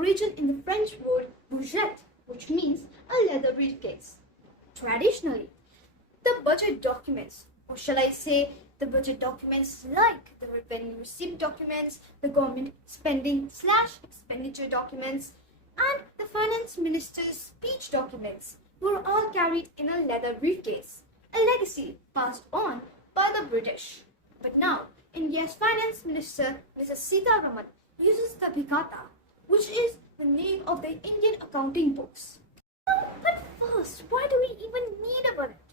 origin in the French word bourget, which means a leather briefcase. Traditionally, the budget documents, or shall I say, the budget documents like the revenue receipt documents, the government spending/expenditure documents, and the finance minister's speech documents were all carried in a leather briefcase, a legacy passed on by the British. But now, India's finance minister, Mrs. Sitharaman, uses the Bhikata, which is the name of the Indian accounting books. But first, why do we even need a budget?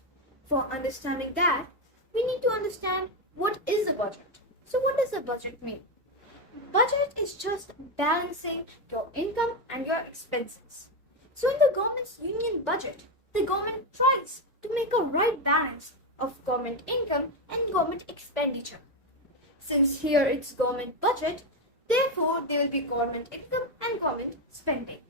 For understanding that, we need to understand what is a budget. So what does a budget mean? Budget is just balancing your income and your expenses. So in the government's union budget, the government tries to make a right balance of government income and government expenditure. Since here it's government budget, therefore there will be government income and government spending.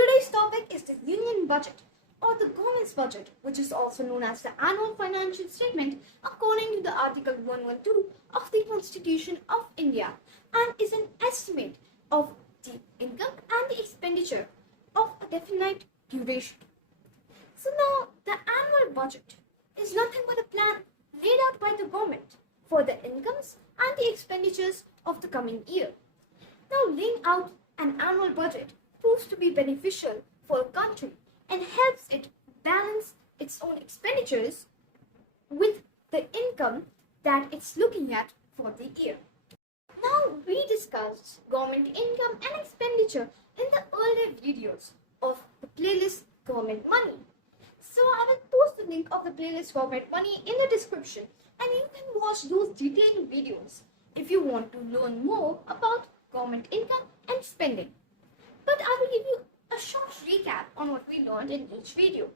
Today's topic is the union budget, or the government's budget, which is also known as the annual financial statement according to the Article 112 of the Constitution of India, and is an estimate of the income and the expenditure of a definite duration. So now, the annual budget is nothing but a plan laid out by the government for the incomes and the expenditures of the coming year. Now, laying out an annual budget proves to be beneficial for a country and helps it balance its own expenditures with the income that it's looking at for the year. Now, we discussed government income and expenditure in the earlier videos of the playlist Government Money. So I will post the link of the playlist Government Money in the description, and you can watch those detailed videos if you want to learn more about government income and spending. But I will give you a short recap on what we learned in each video.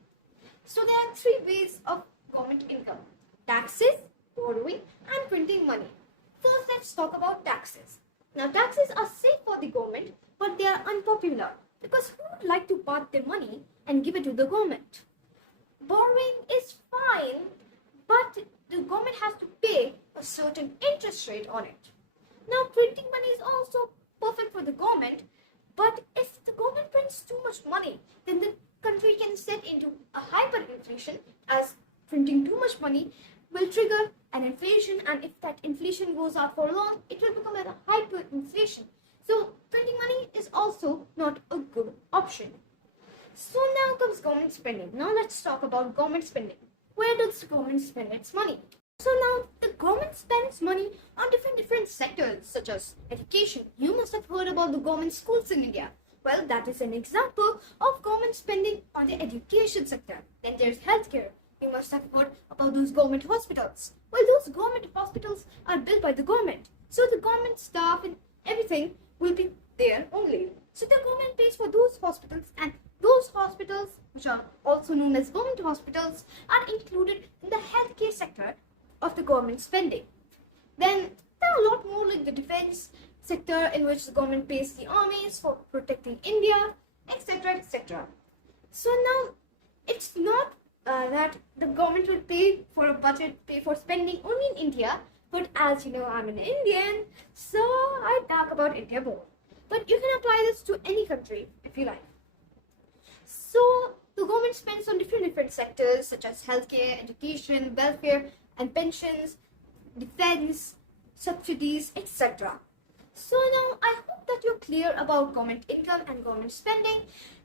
So there are three ways of government income: taxes, borrowing, and printing money. First, let's talk about taxes. Now, taxes are safe for the government, but they are unpopular because who would like to part their money and give it to the government? Borrowing is fine, but the government has to pay a certain interest rate on it. Now, printing money is also perfect for the government, but if the government prints too much money, then the country can set into a hyperinflation, as printing too much money will trigger an inflation, and if that inflation goes out for long, it will become a hyperinflation. So printing money is also not a good option. So now comes government spending. Now let's talk about government spending. Where does the government spend its money? So now the government spends money on different sectors such as education. You must have heard about the government schools in India. Well, that is an example of government spending on the education sector. Then there's healthcare. You must have heard about those government hospitals. Well, those government hospitals are built by the government. So the government staff and everything will be there only. So the government pays for those hospitals, and those hospitals, which are also known as government hospitals, are included in the healthcare sector of the government spending. Then there are a lot more like the defense sector, in which the government pays the armies for protecting India, etc., etc. So now it's not that the government will pay for a budget, pay for spending only in India, but as you know, I'm an Indian, so I talk about India more. But you can apply this to any country if you like. So the government spends on different sectors such as healthcare, education, welfare and pensions, defense, subsidies, etc. So now I hope that you're clear about government income and government spending,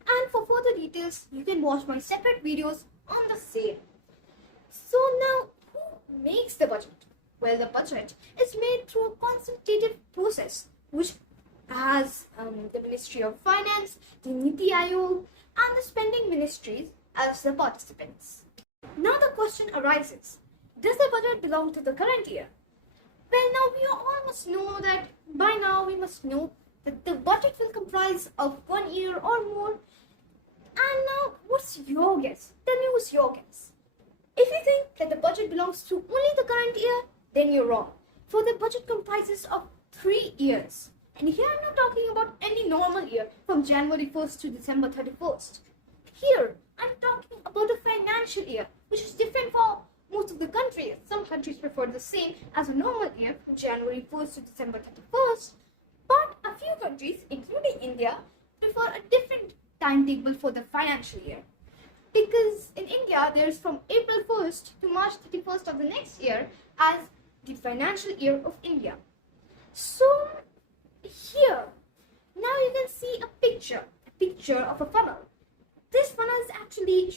and for further details you can watch my separate videos on the same. So now, who makes the budget? Well, the budget is made through a consultative process which has the Ministry of Finance, the Niti Aayog, and the spending ministries as the participants. Now the question arises, does the budget belong to the current year? Well, now we all must know that by now we must know that the budget will comprise of 1 year or more. And now, what's your guess? Tell me what's your guess. If you think that the budget belongs to only the current year, then you're wrong. For the budget comprises of 3 years. And here I'm not talking about any normal year from January 1st to December 31st. Here, I'm talking about a financial year, which is different for most of the countries. Some countries prefer the same as a normal year from January 1st to December 31st. But a few countries, including India, prefer a different timetable for the financial year. Because in India, there's from April 1st to March 31st of the next year as the financial year of India. So here, now you can see a picture of a funnel. This funnel is actually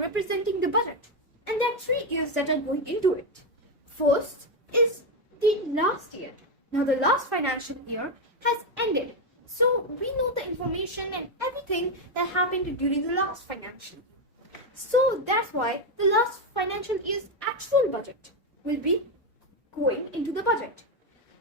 representing the budget, and there are 3 years that are going into it. First is the last year. Now the last financial year has ended, so we know the information and everything that happened during the last financial year. So that's why the last financial year's actual budget will be going into the budget.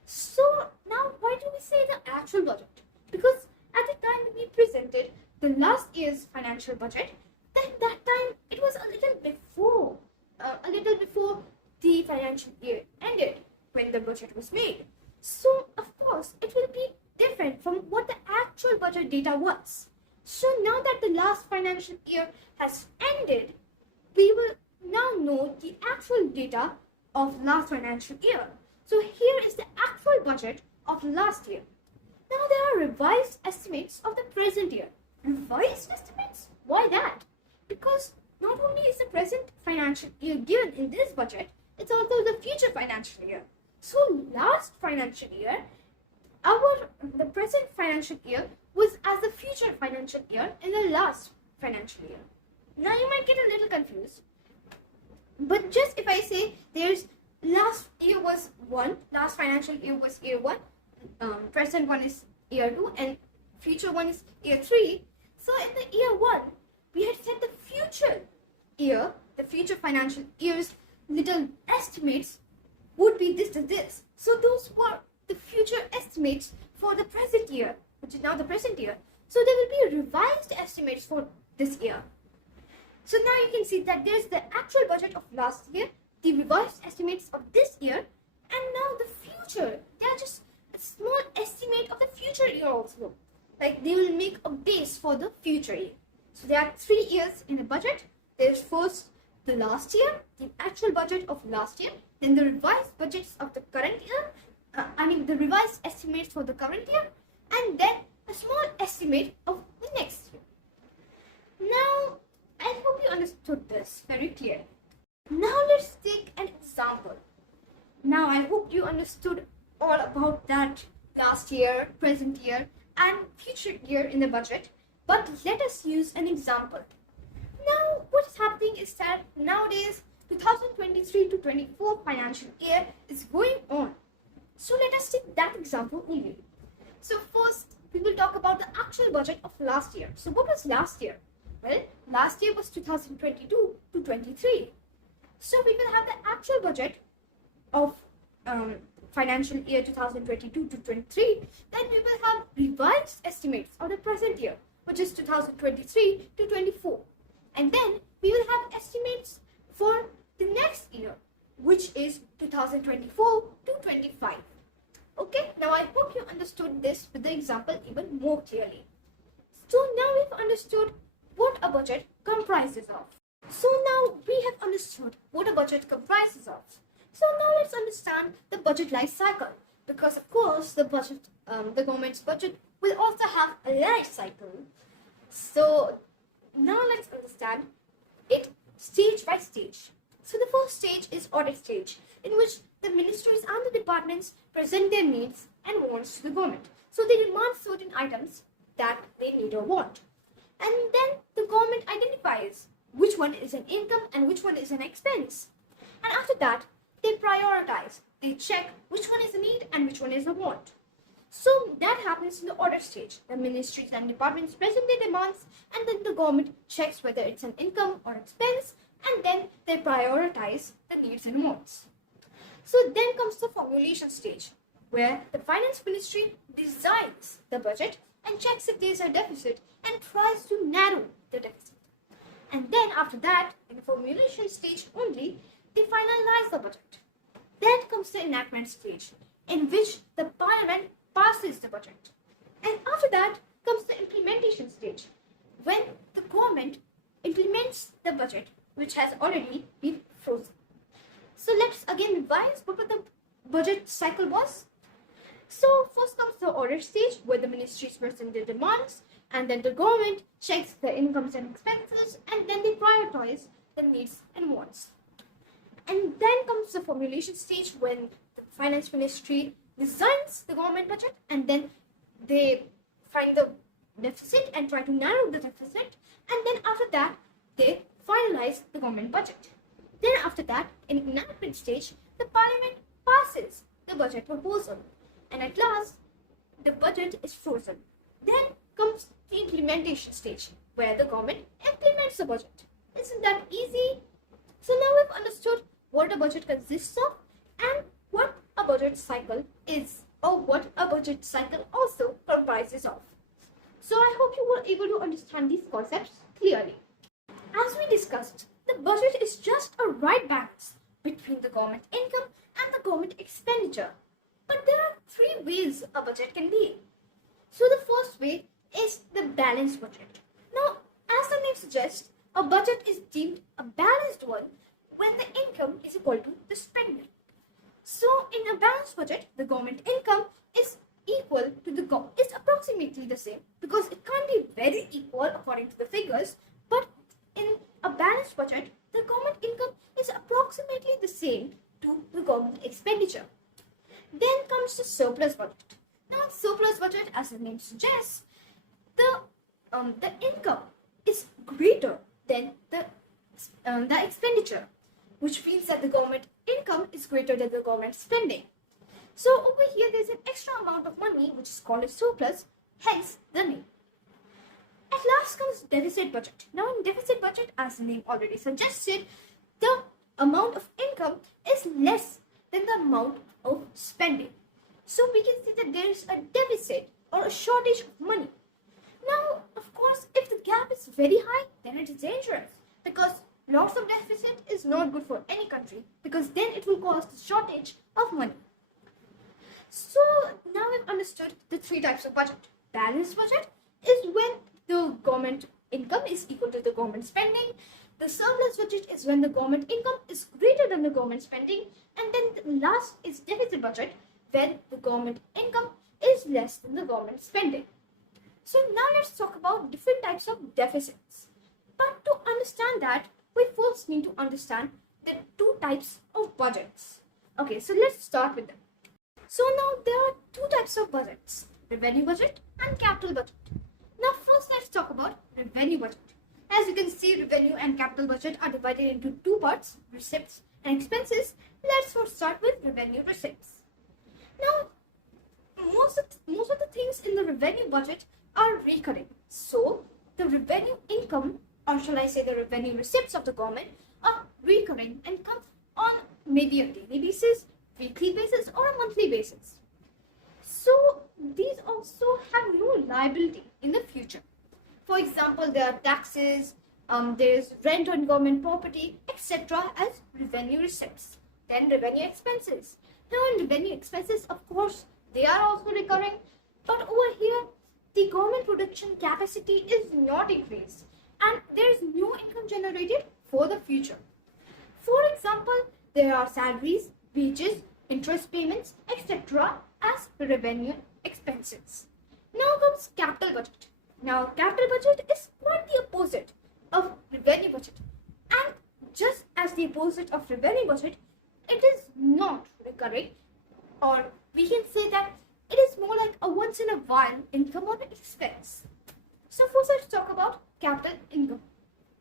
So now why do we say the actual budget? Because at the time we presented the last year's financial budget, then that time it was a little before the financial year ended when the budget was made. So of course it will be different from what the actual budget data was. So now that the last financial year has ended, we will now know the actual data of last financial year. So here is the actual budget of last year. Now there are revised estimates of the present year. Revised estimates? Why that? Because not only is the present financial year given in this budget, it's also the future financial year. So last financial year, the present financial year was as the future financial year in the last financial year. Now you might get a little confused. But just if I say there's last year was 1, last financial year was year 1, present one is year 2, and future one is year 3. So in the year 1, we had set the future year, the future financial year's little estimates would be this to this. So those were the future estimates for the present year, which is now the present year. So there will be revised estimates for this year. So now you can see that there's the actual budget of last year, the revised estimates of this year, and now the future. They are just a small estimate of the future year also. Like they will make a base for the future year. So there are 3 years in the budget. There's first the last year, the actual budget of last year, then the revised budgets of the current year, the revised estimates for the current year, and then a small estimate of the next year. Now, I hope you understood this very clearly. Now let's take an example. Now I hope you understood all about that last year, present year, and future year in the budget. But let us use an example. Now what is happening is that nowadays 2023 to 24 financial year is going on. So let us take that example only. So first we will talk about the actual budget of last year. So what was last year? Well, last year was 2022 to 23. So we will have the actual budget of financial year 2022 to 23. Then we will have revised estimates of the present year, which is 2023 to 24. And then we will have estimates for the next year, which is 2024 to 25. Okay, now I hope you understood this with the example even more clearly. So now we've understood what a budget comprises of. So now we have understood what a budget comprises of. So now let's understand the budget life cycle, because of course the government's budget will also have a life cycle. So now let's understand it stage by stage. So the first stage is audit stage, in which the ministries and the departments present their needs and wants to the government. So they demand certain items that they need or want. And then the government identifies which one is an income and which one is an expense. And after that, they prioritize. They check which one is a need and which one is a want. So that happens in the audit stage. The ministries and departments present their demands, and then the government checks whether it's an income or expense, and then they prioritize the needs and wants. So then comes the formulation stage, where the finance ministry designs the budget and checks if there's a deficit and tries to narrow the deficit. And then after that, in the formulation stage only, they finalize the budget. Then comes the enactment stage, in which the parliament passes the budget. And after that comes the implementation stage, when the government implements the budget, which has already been frozen. So let's again revise what the budget cycle was. So first comes the audit stage, where the ministries present their demands and then the government checks the incomes and expenses, and then they prioritize the needs and wants. And then comes the formulation stage when the finance ministry designs the government budget, and then they find the deficit and try to narrow the deficit, and then after that they finalize the government budget. Then after that, in enactment stage, the parliament passes the budget proposal, and at last the budget is frozen. Then comes the implementation stage where the government implements the budget. Isn't that easy? So now we've understood what a budget consists of and what a budget cycle is, or what a budget cycle also comprises of. So I hope you were able to understand these concepts clearly. As we discussed, the budget is just a right balance between the government income and the government expenditure. But there are three ways a budget can be. So the first way is the balanced budget. Now, as the name suggests, a budget is deemed a balanced one when the income is equal to the spending. So in a balanced budget, the government income is equal to is approximately the same, because it can't be very equal according to the figures, but in a balanced budget, the government income is approximately the same to the government expenditure. Then comes the surplus budget. Now, surplus budget, as the name suggests, the income is greater than the expenditure, which means that the government income is greater than the government spending. So over here, there's an extra amount of money which is called a surplus, hence the name. At last comes deficit budget. Now in deficit budget, as the name already suggested, the amount of income is less than the amount of spending. So we can see that there is a deficit or a shortage of money. Now, of course, if the gap is very high, then it is dangerous, because lots of deficit is not good for any country, because then it will cause the shortage of money. So now we've understood the three types of budget. Balanced budget is when the government income is equal to the government spending. The surplus budget is when the government income is greater than the government spending. And then the last is deficit budget, when the government income is less than the government spending. So now let's talk about different types of deficits. But to understand that, we first need to understand the two types of budgets. Okay, so let's start with them. So now there are two types of budgets, revenue budget and capital budget. Now first let's talk about revenue budget. As you can see, revenue and capital budget are divided into two parts, receipts and expenses. Let's first start with revenue receipts. Now, most of the things in the revenue budget are recurring. So the revenue income, or shall I say the revenue receipts of the government, are recurring and come on maybe a daily basis, weekly basis, or a monthly basis. So these also have no liability in the future. For example, there are taxes, there is rent on government property, etc. as revenue receipts. Then revenue expenses. Now in revenue expenses, of course, they are also recurring, but over here, the government production capacity is not increased, and there is no income generated for the future. For example, there are salaries, wages, interest payments, etc. as revenue expenses. Now comes capital budget. Now capital budget is quite the opposite of revenue budget, and just as the opposite of revenue budget, it is not recurring, or we can say that it is more like a once in a while income or expense. So first let's talk about capital income.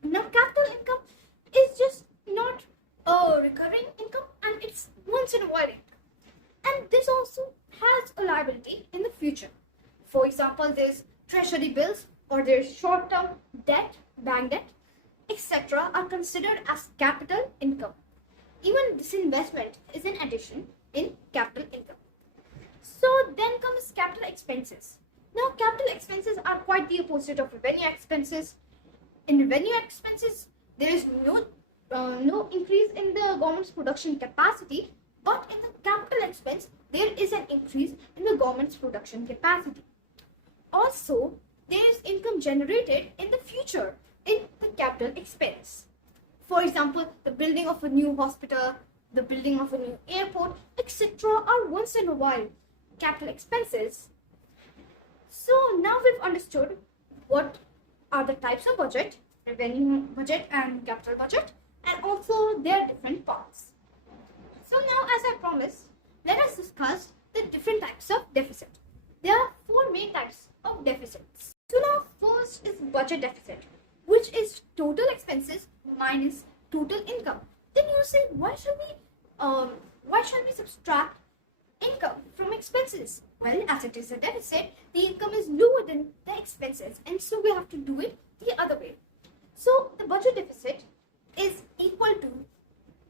Now capital income is just not a recurring income, and it's once in a while income. And this also has a liability in the future. For example, there's treasury bills, or there's short-term debt, bank debt, etc. are considered as capital income. Even disinvestment is an addition in capital income. So then comes capital expenses. Now capital expenses are quite the opposite of revenue expenses. In revenue expenses, there is no increase in the government's production capacity, but in the capital expense, there is an increase in the government's production capacity. Also, there is income generated in the future in the capital expense. For example, the building of a new hospital, the building of a new airport, etc. are once in a while capital expenses. So now we've understood what are the types of budget, revenue budget and capital budget, and also their different parts. So now, as I promised, let us discuss the different types of deficit. There are four main types of deficits. So now first is budget deficit, which is total expenses minus total income. Then you say, why shall we subtract income from expenses? Well, as it is a deficit, the income is lower than the expenses, and so we have to do it the other way. So the budget deficit is equal to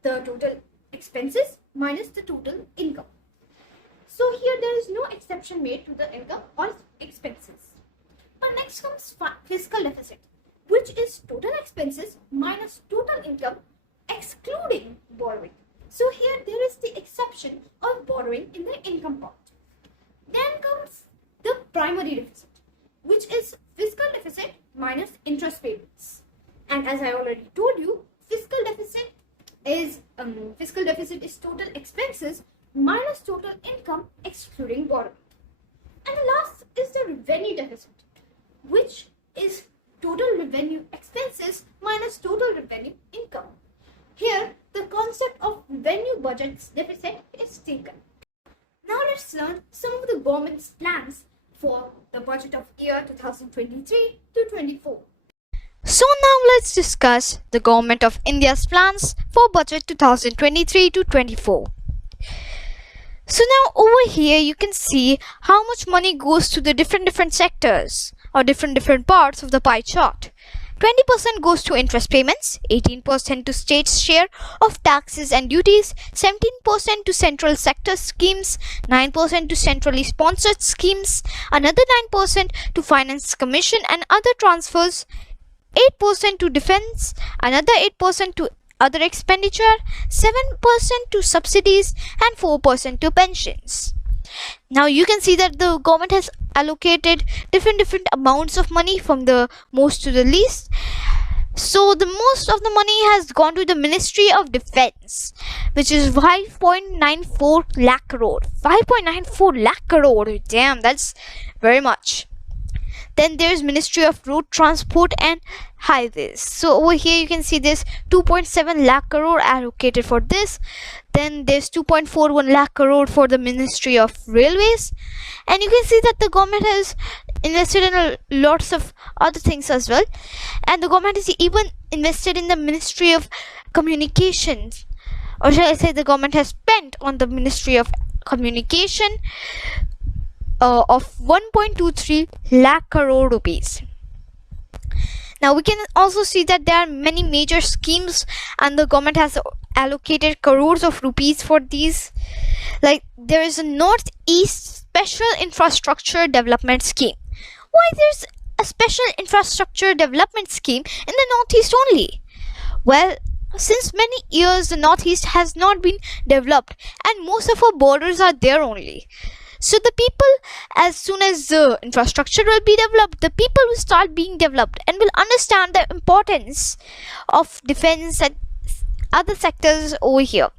the total expenses minus the total income. So here there is no exception made to the income or expenses. But next comes fiscal deficit, which is total expenses minus total income excluding borrowing. So here there is the exception of borrowing in the income part. Then comes the primary deficit, which is fiscal deficit minus interest payments. And as I already told you, fiscal deficit is total expenses minus total income excluding borrowing. And the last is the revenue deficit, which is total revenue expenses minus total revenue income. Here, the concept of revenue budget's deficit is taken. Now let's learn some of the government's plans for the budget of year 2023 to 24. So now let's discuss the Government of India's plans for budget 2023 to 24. So now over here you can see how much money goes to the different sectors or different parts of the pie chart. 20% goes to interest payments, 18% to state's share of taxes and duties, 17% to central sector schemes, 9% to centrally sponsored schemes, another 9% to finance commission and other transfers, 8% to defense, another 8% to other expenditure, 7% to subsidies and 4% to pensions. Now you can see that the government has allocated different amounts of money from the most to the least. So the most of the money has gone to the Ministry of Defense, which is 5.94 lakh crore. 5.94 lakh crore. Damn, that's very much. Then there's Ministry of Road Transport and Highways. So over here you can see this 2.7 lakh crore allocated for this. Then there's 2.41 lakh crore for the Ministry of Railways. And you can see that the government has invested in lots of other things as well. And the government is even invested in the Ministry of Communications. Or shall I say the government has spent on the Ministry of Communication of 1.23 lakh crore rupees. Now we can also see that there are many major schemes and the government has allocated crores of rupees for these. Like there is a Northeast Special Infrastructure Development Scheme. Why there's a special infrastructure development scheme in the Northeast only? Well, since many years the Northeast has not been developed and most of our borders are there only. So the people, as soon as the infrastructure will be developed, the people will start being developed and will understand the importance of defense and other sectors over here.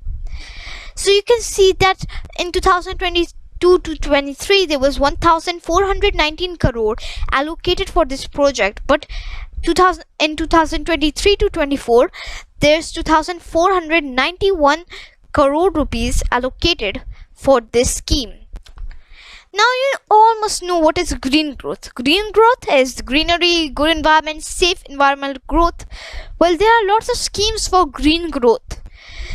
So you can see that in 2022 to 23 there was 1,419 crore allocated for this project, but in 2023 to 24 there's 2,491 crore rupees allocated for this scheme. Now you all must know what is green growth. Green growth is greenery, good environment, safe environmental growth. Well, there are lots of schemes for green growth.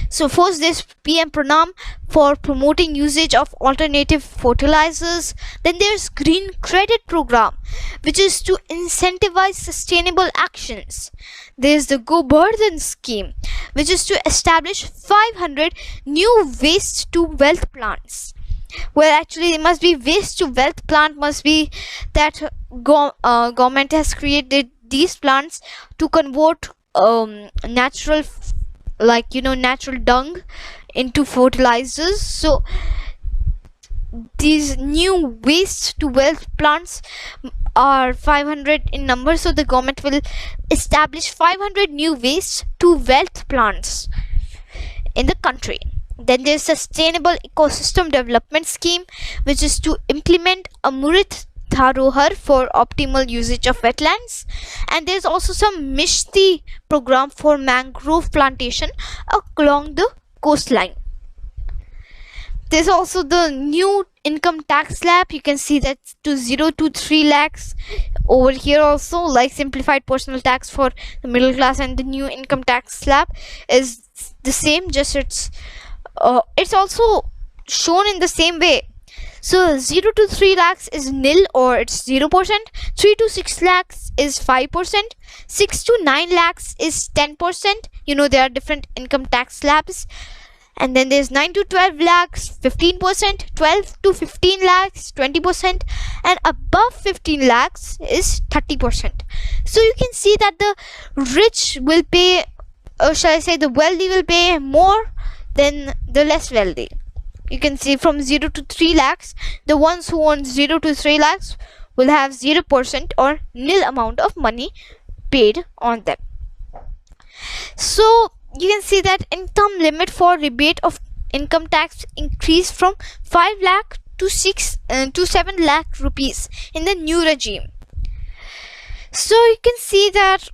So first there's PM Pranam for promoting usage of alternative fertilizers. Then there's Green Credit Program, which is to incentivize sustainable actions. There's the Gobardhan scheme, which is to establish 500 new waste to wealth plants. Well, actually it must be waste to wealth plant, must be that government has created these plants to convert natural natural dung into fertilizers. So these new waste to wealth plants are 500 in number, so the government will establish 500 new waste to wealth plants in the country. Then there's Sustainable Ecosystem Development Scheme, which is to implement Amrit Dharohar for optimal usage of wetlands, and there's also some Mishti program for mangrove plantation along the coastline. There's also the new income tax slab. You can see that to 0 to 3 lakhs over here also, like simplified personal tax for the middle class, and the new income tax slab is the same, just it's also shown in the same way. So 0 to 3 lakhs is nil, or it's 0%. 3 to 6 lakhs is 5%. 6 to 9 lakhs is 10%. You know, there are different income tax slabs. And then there's 9 to 12 lakhs, 15%, 12 to 15 lakhs, 20%, and above 15 lakhs is 30%. So you can see that the rich will pay, or shall I say the wealthy will pay more than the less wealthy. You can see from 0 to 3 lakhs, the ones who earn 0 to 3 lakhs will have 0% or nil amount of money paid on them. So you can see that income limit for rebate of income tax increased from 5 lakh to 7 lakh rupees in the new regime. So you can see that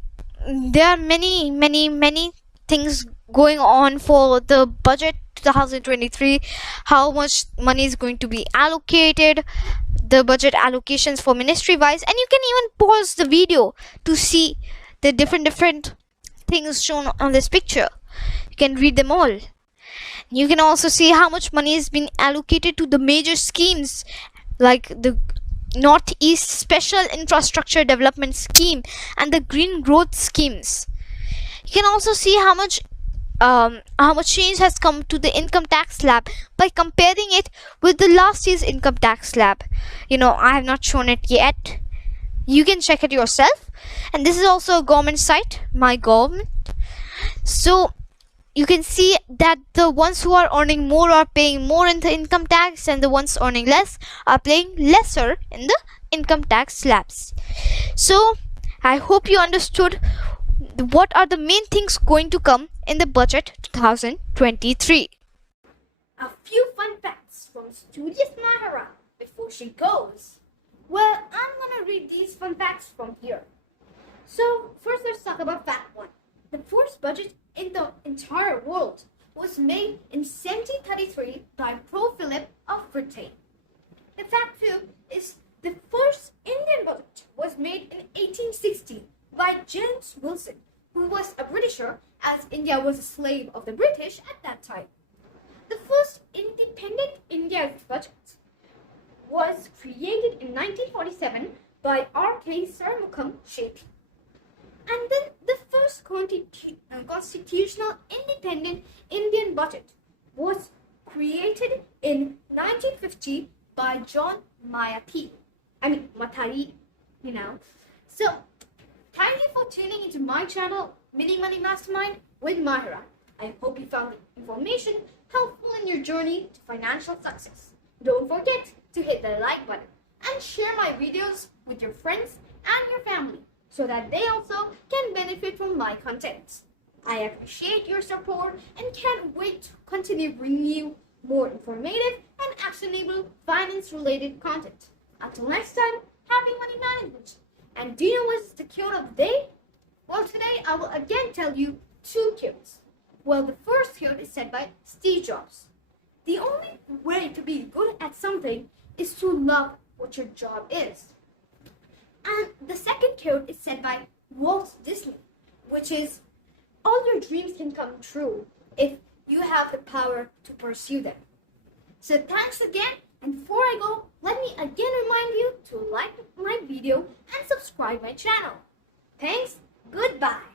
there are many things going on for the budget 2023, how much money is going to be allocated, the budget allocations for ministry wise, and you can even pause the video to see the different things shown on this picture. You can read them all. You can also see how much money has been allocated to the major schemes like the Northeast Special Infrastructure Development Scheme and the Green Growth Schemes. You can also see how much change has come to the income tax slab by comparing it with the last year's income tax slab. You know, I have not shown it yet. You can check it yourself. And this is also a government site, My Government. So you can see that the ones who are earning more are paying more in the income tax, and the ones earning less are paying lesser in the income tax slabs. So I hope you understood what are the main things going to come in the budget 2023. A few fun facts from studious Mahira before she goes. Well, I'm gonna read these fun facts from here. So first, let's talk about fact 1. The first budget in the entire world was made in 1733 by Pro Philip of Britain. The fact 2 is the first Indian budget was made in 1860 by James Wilson, who was a Britisher, as India was a slave of the British at that time. The first independent Indian budget was created in 1947 by R.K. Sarmukham Shetty. And then the first constitutional independent Indian budget was created in 1950 by John Mathai, So, thank you for tuning into my channel, Mini Money Mastermind with Mahira. I hope you found the information helpful in your journey to financial success. Don't forget to hit the like button and share my videos with your friends and your family, so that they also can benefit from my content. I appreciate your support and can't wait to continue bringing you more informative and actionable finance-related content. Until next time, happy money management. And do you know what's the quote of the day? Well, today I will again tell you 2 quotes. Well, the first quote is said by Steve Jobs. The only way to be good at something is to love what your job is. And the second quote is said by Walt Disney, which is, all your dreams can come true if you have the power to pursue them. So thanks again, and before I go, let me again remind you to like my video and subscribe my channel. Thanks, goodbye.